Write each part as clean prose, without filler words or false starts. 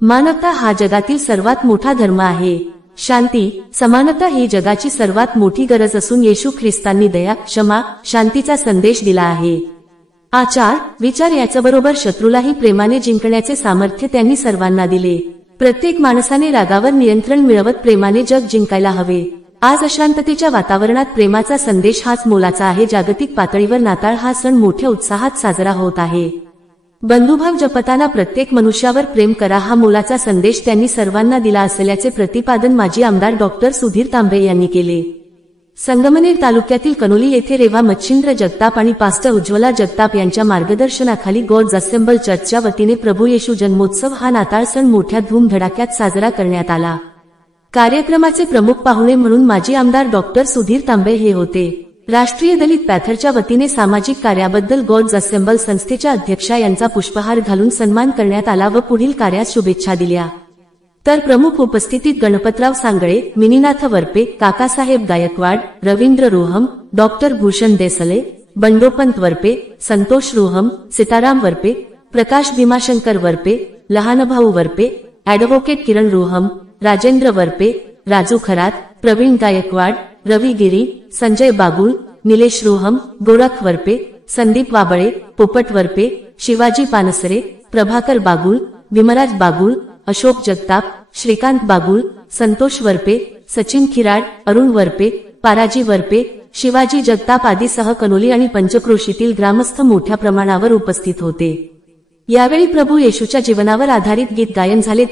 मानवता हा जगातील सर्वात मोठा धर्म आहे। शांती, समानता ही जगाची सर्वात मोठी गरज असून येशू ख्रिस्तांनी दया, क्षमा, शांतीचा संदेश दिला आहे। आचार, विचार याच्याबरोबर शत्रूलाही प्रेमाने जिंकण्याचे सामर्थ्य त्यांनी सर्वांना दिले। प्रत्येक माणसाने रागावर नियंत्रण मिळवत प्रेमाने जग जिंकायला हवे। आज अशांततेच्या वातावरणात प्रेमाचा संदेश हाच मोलाचा आहे। जागतिक पातळीवर नाताळ हा सण मोठ्या उत्साहात साजरा होत आहे। बंधुभाव जपताना प्रत्येक मनुष्यावर प्रेम करा हा मोलाचा संदेश त्यांनी सर्वांना दिला असल्याचे प्रतिपादन माजी आमदार डॉक्टर सुधीर तांबे यांनी केले। संगमनेर तालुक्यातील कनोली येथे रेवा मच्छिंद्र जगताप आणि पास्टर उज्ज्वला जगताप यांच्या मार्गदर्शनाखाली गॉड्स असेंबल चर्चच्या वतीने प्रभू येशू जन्मोत्सव हा नाताळ सण मोठ्या धूमधडाक्यात साजरा करण्यात आला। कार्यक्रमाचे प्रमुख पाहुणे म्हणून माजी आमदार डॉक्टर सुधीर तांबे हे होते। राष्ट्रीय दलित पॅथरच्या वतीने सामाजिक कार्याबद्दल गॉड्स असेंबल संस्थेच्या अध्यक्षा यांचा पुष्पहार घालून सन्मान करण्यात आला व पुढील कार्यास शुभेच्छा दिल्या। तर प्रमुख उपस्थितीत गणपतराव सांगळे, मिनीनाथ वरपे, काकासाहेब गायकवाड, रवींद्र रोहम, डॉक्टर भूषण देसले, बंडोपंत वरपे, संतोष रोहम, सीताराम वरपे, प्रकाश भीमाशंकर वरपे, लहानभाऊ वरपे, ॲडव्होकेट किरण रोहम, राजेंद्र वरपे, राजू खरात, प्रवीण गायकवाड, रवी गिरी, संजय बागुल, निलेश रोहम, गोरख वरपे, संदीप वाबळे, पोपट वरपे, शिवाजी पानसरे, प्रभाकर बागुल, विमराज बागुल, अशोक जगताप, श्रीकांत बागुल, संतोष वरपे, सचिन खिराड, अरुण वरपे, पाराजी वरपे, शिवाजी जगताप आदीसह कनोली आणि पंचक्रोशीतील ग्रामस्थ मोठ्या प्रमाणावर उपस्थित होते। यावेळी प्रभू येशूच्या जीवनावर आधारित गीत गायन झाले।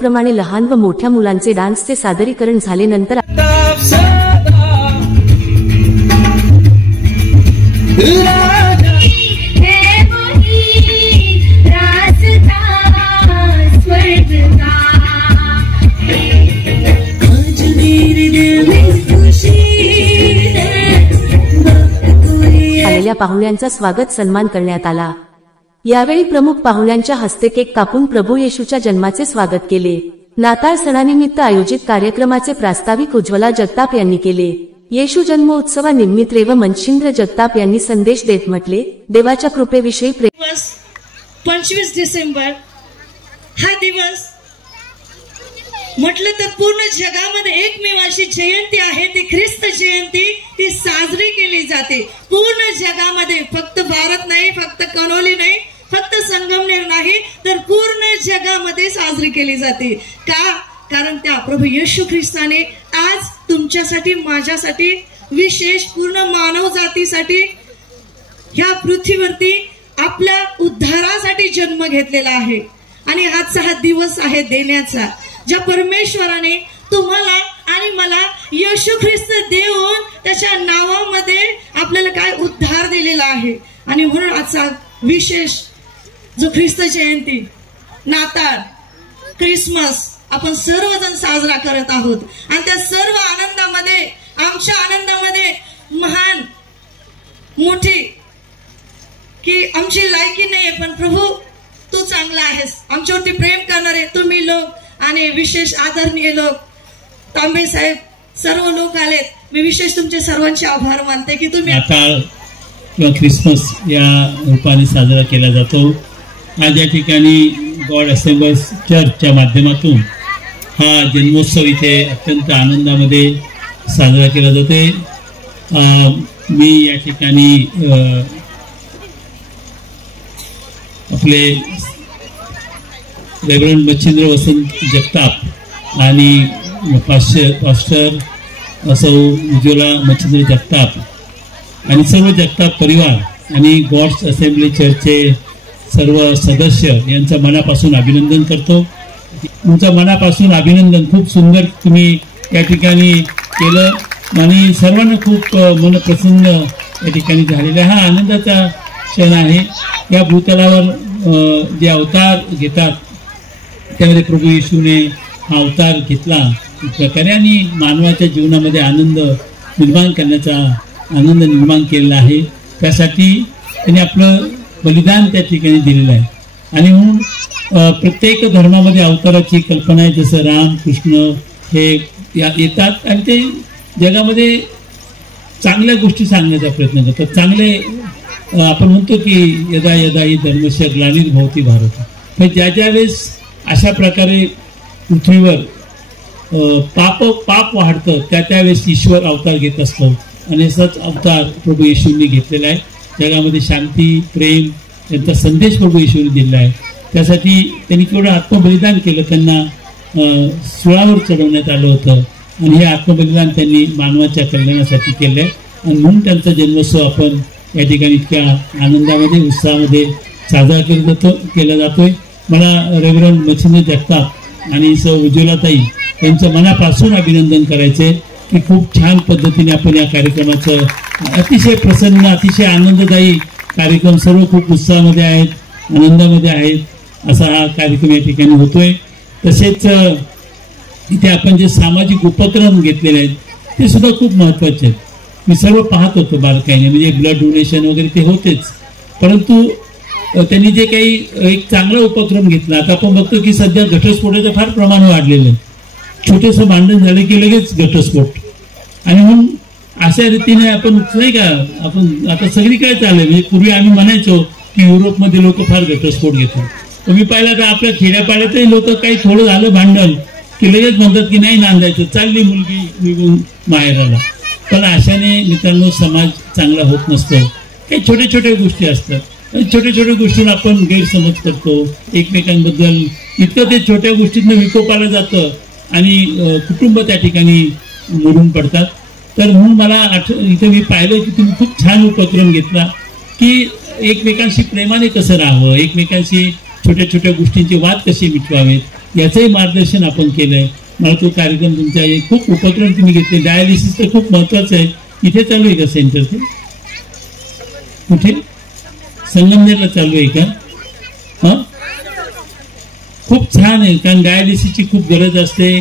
प्रमाणे लहान व मोठ्या मुलांचे डान्सचे सादरीकरण झाले। नंतर आलेल्या पाहुण्यांचा स्वागत सन्मान करण्यात आला। यावेळी प्रमुख पाहुण्यांच्या हस्ते केक कापून प्रभू येशूच्या जन्माचे स्वागत केले। नाताळ सणानिमित्त आयोजित कार्यक्रमाचे प्रास्ताविक उज्ज्वला जगताप यांनी केले। येशू जन्मोत्सवानिमित्त रेवा मच्छिंद्र जगताप यांनी संदेश देत म्हटले, देवाच्या कृपेविषयी 25 डिसेंबर हा दिवस म्हटलं तर पूर्ण जगामध्ये एकमेव अशी जयंती आहे ती ख्रिस्त जयंती, ती साजरी केली जाते पूर्ण जगामध्ये। फक्त भारत नाही, फक्त कनोली नाही, फक्त संगमनेर नाही, तर पूर्ण जगामध्ये साजरी केली जाते। का? कारण त्या प्रभू येशू ख्रिस्ताने आज तुमच्यासाठी, माझ्यासाठी, विशेष पूर्ण मानव जातीसाठी ह्या पृथ्वीवरती आपल्या उद्धारासाठी जन्म घेतलेला आहे। आणि आजचा हा दिवस आहे देण्याचा, ज्या परमेश्वराने तुम्हाला आणि मला येशू ख्रिस्त देऊन त्याच्या नावामध्ये आपल्याला काय उद्धार दिलेला आहे। आणि म्हणून आजचा विशेष जो ख्रिस्त जयंती, नाताळ, क्रिसमस आपण सर्वजण साजरा करत आहोत। आणि त्या सर्व आनंदामध्ये, आमच्या आनंदामध्ये महान मोठी की आमची लायकी नाही, पण प्रभू तू चांगला आहेस, आमच्यावरती प्रेम करणारे तुम्ही लोक आणि विशेष आदरणीय लोक, तांबे साहेब, सर्व लोक आलेत। मी विशेष तुमचे सर्वांचे आभार मानते की तुम्ही। नाताळ किंवा ख्रिसमस या रूपाने साजरा केला जातो। आज या ठिकाणी गॉड असेंबल चर्चच्या माध्यमातून हा जन्मोत्सव इथे अत्यंत आनंदामध्ये साजरा केला जाते। मी या ठिकाणी आपले रेव्हरंड मच्छिंद्र वसंत जगताप आणि पास्टर सौ उज्ज्वला मच्छिंद्र जगताप आणि सर्व जगताप परिवार आणि गॉड्स असेंब्ली चर्चचे सर्व सदस्य यांचं मनापासून अभिनंदन करतो। तुमचं मनापासून अभिनंदन, खूप सुंदर तुम्ही या ठिकाणी केलं। आणि सर्वांना खूप मन प्रसन्न या ठिकाणी झालेला आहे. हा आनंदाचा क्षण आहे. या भूतलावर जे अवतार घेतात त्यामध्ये प्रभू येशूने हा अवतार घेतला प्रकारे आणि मानवाच्या जीवनामध्ये आनंद निर्माण करण्याचा आनंद निर्माण केलेला आहे. त्यासाठी त्यांनी आपलं बलिदान त्या ठिकाणी दिलेलं आहे. आणि म्हणून प्रत्येक धर्मामध्ये अवताराची कल्पना आहे. जसं राम कृष्ण हे येतात आणि ते जगामध्ये चांगल्या गोष्टी सांगण्याचा प्रयत्न करतात. चांगले आपण म्हणतो की यदा यदा ही धर्मस्य ग्लानिर्भवति भारत. पण ज्या वेळेस अशा प्रकारे पृथ्वीवर पाप वाढतं त्यावेळेस ईश्वर अवतार घेत असतो आणि असाच अवतार प्रभू येशूंनी घेतलेला आहे. जगामध्ये शांती प्रेम यांचा संदेश प्रभू येशूंनी दिलेला आहे. त्यासाठी त्यांनी केवढं आत्मबलिदान केलं. त्यांना सुळावर चढवण्यात आलं होतं आणि हे आत्मबलिदान त्यांनी मानवाच्या कल्याणासाठी केलं आहे. आणि म्हणून त्यांचा जन्मोत्सव आपण या ठिकाणी इतक्या आनंदामध्ये उत्साहामध्ये साजरा केला जातोय. मला रेव्हरंड मच्छिंद्र जगताप आणि सौ उज्ज्वलाताई यांचं मनापासून अभिनंदन करायचे की खूप छान पद्धतीने आपण या कार्यक्रमाचं अतिशय प्रसन्न अतिशय आनंददायी कार्यक्रम सर्व खूप उत्साहामध्ये आहेत आनंदामध्ये आहेत असा हा कार्यक्रम या ठिकाणी होतोय. तसेच इथे आपण जे सामाजिक उपक्रम घेतलेले आहेत ते सुद्धा खूप महत्त्वाचे आहेत. मी सर्व पाहत होतो बारकाईने म्हणजे ब्लड डोनेशन वगैरे ते होतेच परंतु त्यांनी जे काही एक चांगला उपक्रम घेतला. आता आपण बघतो की सध्या घटस्फोटाचं फार प्रमाण वाढलेलं आहे. छोटंसं भांडण झालं की लगेच घटस्फोट आणि म्हणून अशा रीतीने आपण नाही का आपण आता सगळीकडे चाललंय. म्हणजे पूर्वी आम्ही म्हणायचो की युरोपमध्ये लोक फार घटस्फोट घेतात. तुम्ही पाहिलं तर आपल्या खेड्यापाड्यातही लोक काही थोडं झालं भांडण की लगेच म्हणतात की नाही नांदायचं चालली मुलगी निघून माहेराला. पण अशाने मित्रांनो समाज चांगला होत नसतो. काही छोट्या छोट्या गोष्टी असतात. छोट्या छोट्या गोष्टींना आपण गैरसमज करतो एकमेकांबद्दल. इतकं ते छोट्या गोष्टींना विकोपाला जातं आणि कुटुंब त्या ठिकाणी मोडून पडतात. तर म्हणून मला इथे मी पाहिलं की तुम्ही खूप छान उपक्रम घेतला की एकमेकांशी प्रेमाने कसं राहावं एकमेकांशी छोट्या छोट्या गोष्टींचे वाद कसे मिटवावेत याचंही मार्गदर्शन आपण केलंय. मला तो कार्यक्रम तुमच्या खूप उपक्रम तुम्ही घेतले. डायलिसिस तर खूप महत्वाचं आहे. इथे चालू आहे का सेंटर ते कुठे संगमनेरला चालू आहे का? हा खूप छान आहे कारण डायलिसिसची खूप गरज असते.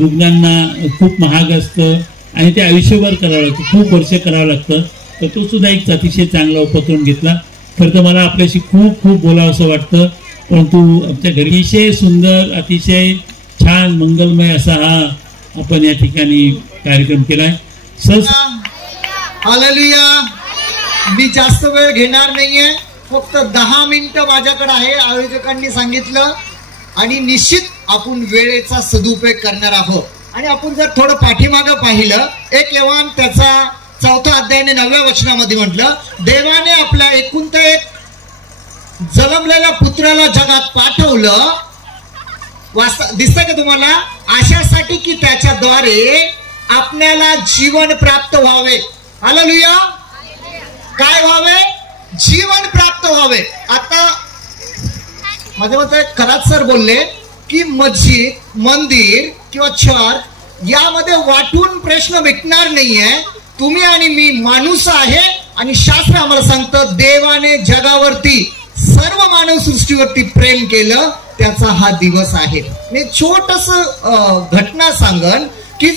रुग्णांना खूप महाग असतं आणि ते आयुष्यभर करावं लागतं खूप वर्ष करावं लागतं. तर तो सुद्धा एक अतिशय चांगला उपक्रम घेतला. खरं तर मला आपल्याशी खूप खूप बोलावं असं वाटतं परंतु आमच्या घरी अतिशय सुंदर अतिशय छान मंगलमय असा हा आपण या ठिकाणी कार्यक्रम केलाय. हालेलुया. मी जास्त वेळ घेणार नाहीये फक्त 10 मिनिटं माझ्याकडे आहे आयोजकांनी सांगितलं आणि निश्चित आपण वेळेचा सदुपयोग करणार आहोत. आणि आपण जर थोडं पाठीमागं पाहिलं 1 योहान त्याचा 4था अध्यायाने 9व्या वचनामध्ये म्हटलं देवाने आपल्या एकुलता एक जन्मलेल्या पुत्राला जगात पाठवलं. दिसतंय का तुम्हाला? अशासाठी की त्याच्याद्वारे आपल्याला जीवन प्राप्त व्हावे. हालेलुया. काय व्हावे? जीवन प्राप्त व्हावे. आता माझ्या मते खरात सर बोलले की मस्जिद मंदिर किंवा चर्च यामध्ये वाटून प्रश्न मिटणार नाहीये. तुम्ही आणि मी माणूस आहे आणि शास्त्र आम्हाला सांगतं देवाने जगावरती सर्व मानव सृष्टीवरती प्रेम केलं त्याचा हा दिवस आहे. मी छोटस घटना सांगन की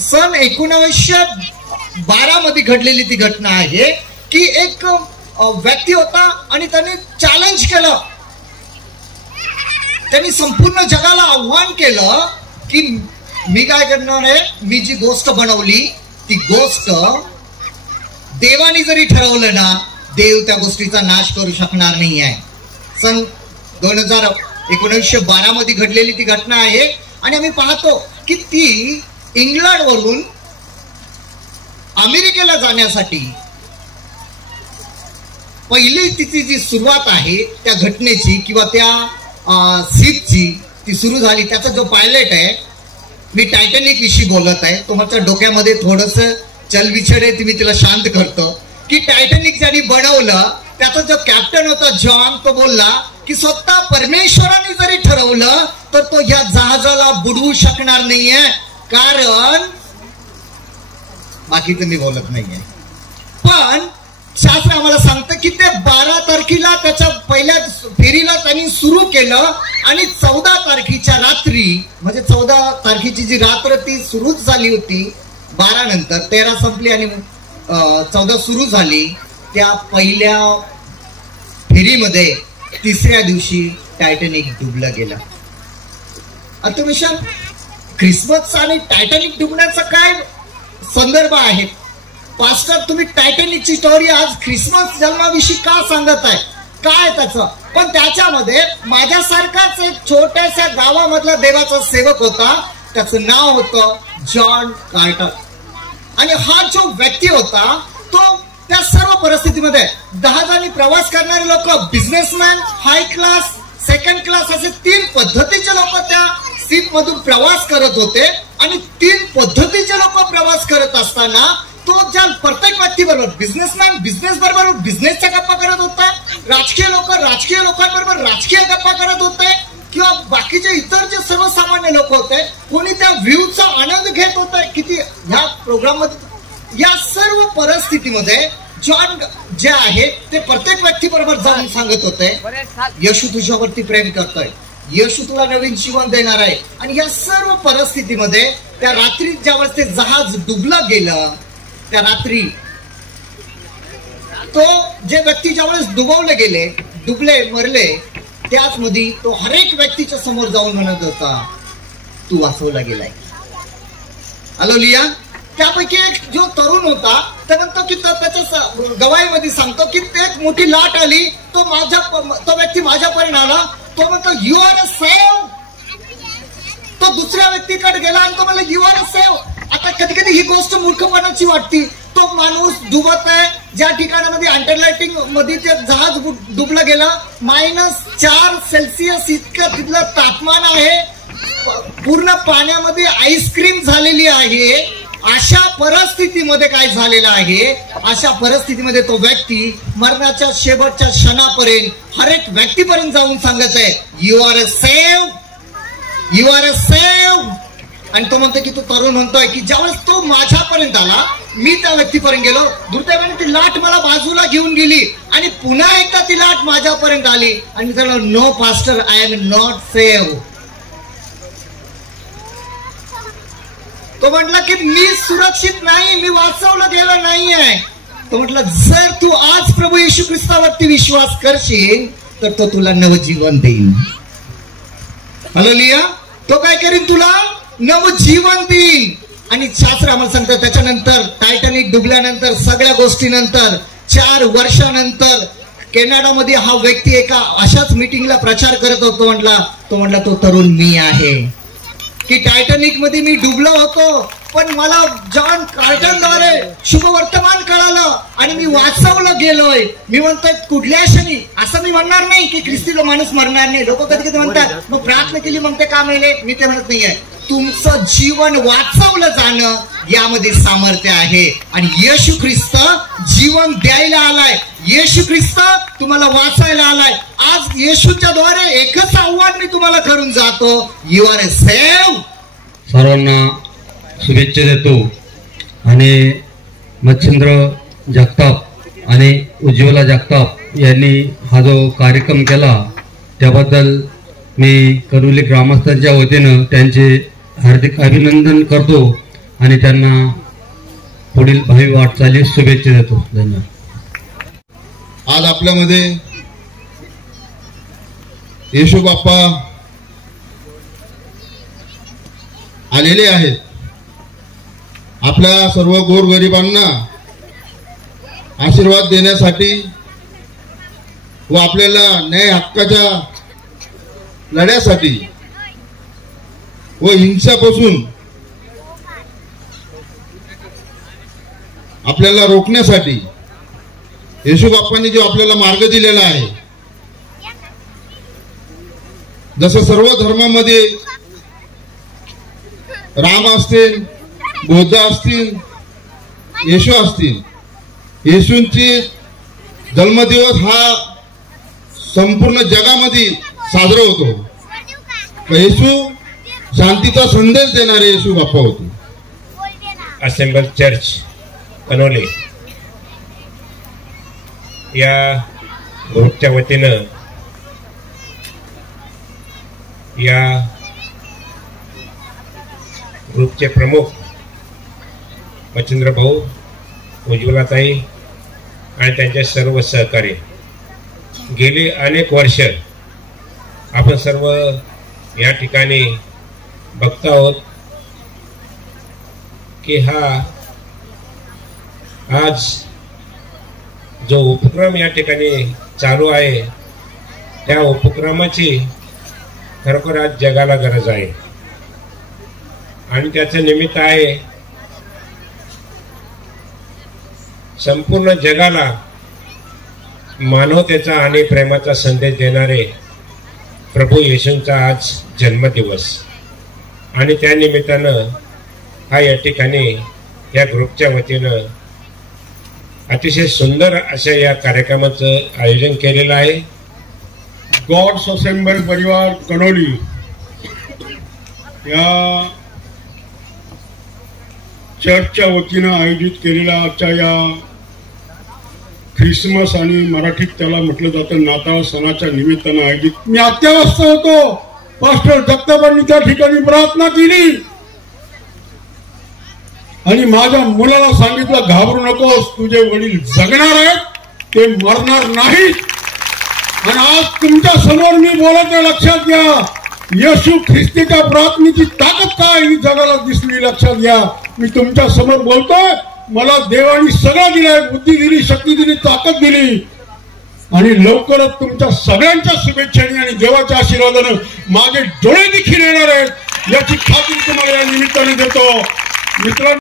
सन 1912 मध्ये घडलेली ती घटना आहे की एक व्यक्ती होता आणि त्याने चॅलेंज केलं. त्यांनी संपूर्ण जगाला आव्हान केलं की मी काय करणार आहे. मी जी गोष्ट बनवली ती गोष्ट देवाने जरी ठरवलं ना देव त्या गोष्टीचा नाश करू शकणार नाही आहे. सन 1912 मध्ये घडलेली ती घटना आहे आणि आम्ही पाहतो की ती इंग्लंड वरून अमेरिकेला जाण्यासाठी पहिली तिची जी सुरुवात आहे त्या घटनेची किंवा त्या सीटची ती सुरू झाली. त्याचा जो पायलट आहे मी टायटॅनिक विषयी बोलत आहे. तुमच्या डोक्यामध्ये थोडस चलबिचड आहे ती मी तिला शांत करतो की टायटॅनिक ज्यांनी बनवलं त्याचा जो कॅप्टन होता जॉन तो बोलला की स्वतः परमेश्वराने जरी ठरवलं तर तो ह्या जहाजाला बुडवू शकणार नाहीये कारण बाकीचं मी बोलत नाहीये. पण शास्त्र आम्हाला सांगतं की ते 12 तारखेला त्याच्या पहिल्या फेरीला त्यांनी सुरू केलं आणि 14 तारखेच्या रात्री, म्हणजे 14 तारखेची जी रात्र ती सुरूच झाली होती 12 नंतर, 13 संपली आणि 14 सुरू झाली. त्या पहिल्या फेरीमध्ये तिसऱ्या दिवशी टायटॅनिक डुबलं गेलं. आता विषय ख्रिसमस आणि टायटॅनिक डुबण्याचा काय संदर्भ आहे? पास्टर, तुम्ही टायटॅनिकची स्टोरी आज ख्रिसमस जन्माविषयी का सांगत आहे? काय त्याचं? पण त्याच्यामध्ये माझ्यासारखाच एक छोट्याशा गावामधला देवाचा सेवक होता, त्याचं नाव होतं जॉन कार्टर. आणि हा जो व्यक्ती होता तो त्या सर्व परिस्थितीमध्ये जहाजाने प्रवास करणारे लोक, बिझनेसमॅन, हाय क्लास, सेकंड क्लास असे 3 पद्धतीचे लोक त्या सीट मधून प्रवास करत होते. आणि 3 पद्धतीचे लोक प्रवास करत असताना तो ज्या प्रत्येक व्यक्ती बरोबर, बिझनेसमॅन बिझनेस बरोबर बिझनेसच्या गप्पा करत होता, राजकीय लोक राजकीय लोकांबरोबर राजकीय गप्पा करत होते, किंवा बाकीचे इतर जे सर्वसामान्य लोक होते कोणी त्या व्ह्यूचा आनंद घेत होते. किती ह्या प्रोग्राम मध्ये या सर्व परिस्थितीमध्ये जॉन जे आहे ते प्रत्येक व्यक्ती बरोबर जाऊन सांगत होते, येशू तुझ्यावरती प्रेम करतोय, येशू तुला नवीन जीवन देणार आहे. आणि या सर्व परिस्थितीमध्ये त्या रात्री ज्यावेळेस ते जहाज डुबलं गेलं, त्या रात्री तो जे व्यक्ती ज्यावेळेस डुबवले डुबले मरले, त्याच मध्ये तो हर एक व्यक्तीच्या समोर जाऊन म्हणत होता, तू वाचवला गेलाय. हालेलुया. त्यापैकी एक जो तरुण होता तो म्हणतो की त्याच्या गवाहीमध्ये सांगतो की एक मोठी लाट आली, तो व्यक्ती माझ्यापर्यंत आला, तो म्हणतो यू आर अ सेव्ह. तो दुसऱ्या व्यक्तीकडे गेला आणि तो म्हणला यू आर अ सेव्ह. आता कधी कधी ही गोष्ट मूर्खपणाची वाटती. तो माणूस डुबत आहे ज्या ठिकाणामध्ये अंटरलाइटिंग मध्ये ते जहाज डुबलं गेलं, -4°C इतकं तिथलं तापमान आहे, पूर्ण पाण्यामध्ये आईस्क्रीम झालेली आहे. अशा परिस्थितीमध्ये काय झालेलं आहे, अशा परिस्थितीमध्ये तो व्यक्ती मरणाच्या शेवटच्या क्षणापर्यंत हर एक व्यक्तीपर्यंत जाऊन सांगत आहे, you are a save, you are a save. आणि तो म्हणतो की तो तरुण म्हणतोय की ज्यावेळेस तो माझ्यापर्यंत आला, मी त्या व्यक्तीपर्यंत गेलो, दुर्दैवाने ती लाट मला बाजूला घेऊन गेली आणि पुन्हा एकदा ती लाट माझ्यापर्यंत आली आणि मी त्याला no pastor, I am not save. तो म्हटला की मी सुरक्षित नाही, मी वाचवलं गेलं नाहीये. तो म्हटलं जर तू आज प्रभू येशू ख्रिस्तावरती विश्वास करशील तर तो तुला नवजीवन देईल. हालेलुया. तो काय करीन? तुला नवजीवन देईल. आणि शास्त्र आम्हाला सांगतं त्याच्यानंतर टायटॅनिक डुबल्यानंतर सगळ्या गोष्टीनंतर 4 वर्षानंतर कॅनडामध्ये हा व्यक्ती एका अशाच मीटिंगला प्रचार करत होतो. तो म्हटला तो तरुण मी आहे की टायटॅनिक मध्ये मी डुबलो होतो, पण मला जॉन कार्टरद्वारे शुभवर्तमान कळालं आणि मी वाचवलं गेलोय. मी म्हणतोय कुठल्या क्षणी असं मी म्हणणार नाही की ख्रिस्ती माणूस मरणार नाही. लोक कधी कधी म्हणतात मग प्रार्थना केली मग ते का मेले. मी ते म्हणत नाहीये. तुमचं जीवन वाचवलं जाणं यामध्ये सामर्थ्य आहे आणि येशू ख्रिस्त जीवन द्यायला आलाय. येशू ख्रिस्त तुम्हाला वाचायला आलाय. आज येशूच्या द्वारे एकच आव्हान मी तुम्हाला करून जातो, यू आर अ सेव्ह. सर्वांना शुभेच्छा देतो आणि मच्छिंद्र जगताप आणि उज्ज्वला जगताप यांनी हा जो कार्यक्रम केला त्याबद्दल मी करुली ग्रामस्थांच्या वतीनं त्यांचे हार्दिक अभिनंदन करतो आणि त्यांना पुढील भावी वाटचालीस शुभेच्छा देतो. धन्यवाद. आज आपल्यामध्ये येशू बाप्पा आलेले आहेत. आपल्या सर्व गोरगरिबांना आशीर्वाद देण्यासाठी व आपल्याला न्याय हक्काच्या लढ्यासाठी व हिंसापासून आपल्याला रोखण्यासाठी येशू बाप्पांनी जो आपल्याला मार्ग दिलेला आहे. जसं सर्व धर्मामध्ये राम असतील, बौद्ध असतील, येशू असतील, येशूंची जन्मदिवस हा संपूर्ण जगामध्ये साजरा होतो. येशू शांतीचा संदेश देणारे येशू बाप्पा होते. असेंबल चर्च कनोले या ग्रुपच्या वतीनं या ग्रुपचे प्रमुख मच्छिंद्र भाऊ, उज्ज्वलाताई आणि त्यांचे सर्व सहकारी, गेली अनेक वर्ष आपण सर्व या ठिकाणी बघतो आहोत की हा आज जो उपक्रम या ठिकाणी चालू आहे त्या उपक्रमाची खरोखर आज जगाला गरज आहे आणि त्याचं निमित्त आहे संपूर्ण जगाला मानवतेचा आणि प्रेमाचा संदेश देणारे प्रभू येशूंचा आज जन्मदिवस आणि त्या निमित्तानं हा या ठिकाणी या ग्रुपच्या वतीनं अतिशय सुंदर अशा या कार्यक्रमाचं आयोजन केलेलं आहे. गॉड्स असेंबल परिवार कणोली या चर्चच्या वतीनं आयोजित केलेल्या आजच्या या ख्रिसमस आणि मराठीत त्याला म्हटलं जातं नाताळ सणाच्या निमित्तानं आयोजित मी अत्यावस्थ होतो. पास्टर जगतापांनी त्या ठिकाणी प्रार्थना केली आणि माझ्या मुलाला सांगितलं घाबरू नकोस, तुझे वडील जगणार आहेत, ते मरणार नाहीत. आणि आज तुमच्या समोर मी बोलत आहे, लक्षात घ्या येशू ख्रिस्तीच्या प्रार्थनेची ताकद काय ही जगाला दिसली. लक्षात घ्या मी तुमच्या समोर बोलतोय, मला देवाने सगळं दिलंय, बुद्धी दिली, शक्ती दिली, ताकद दिली आणि लवकरच तुमच्या सगळ्यांच्या शुभेच्छांनी आणि देवाच्या आशीर्वादानं माझे डोळे देखील येणार आहेत याची खात्री तुम्हाला या निमित्ताने देतो. मित्रांनो,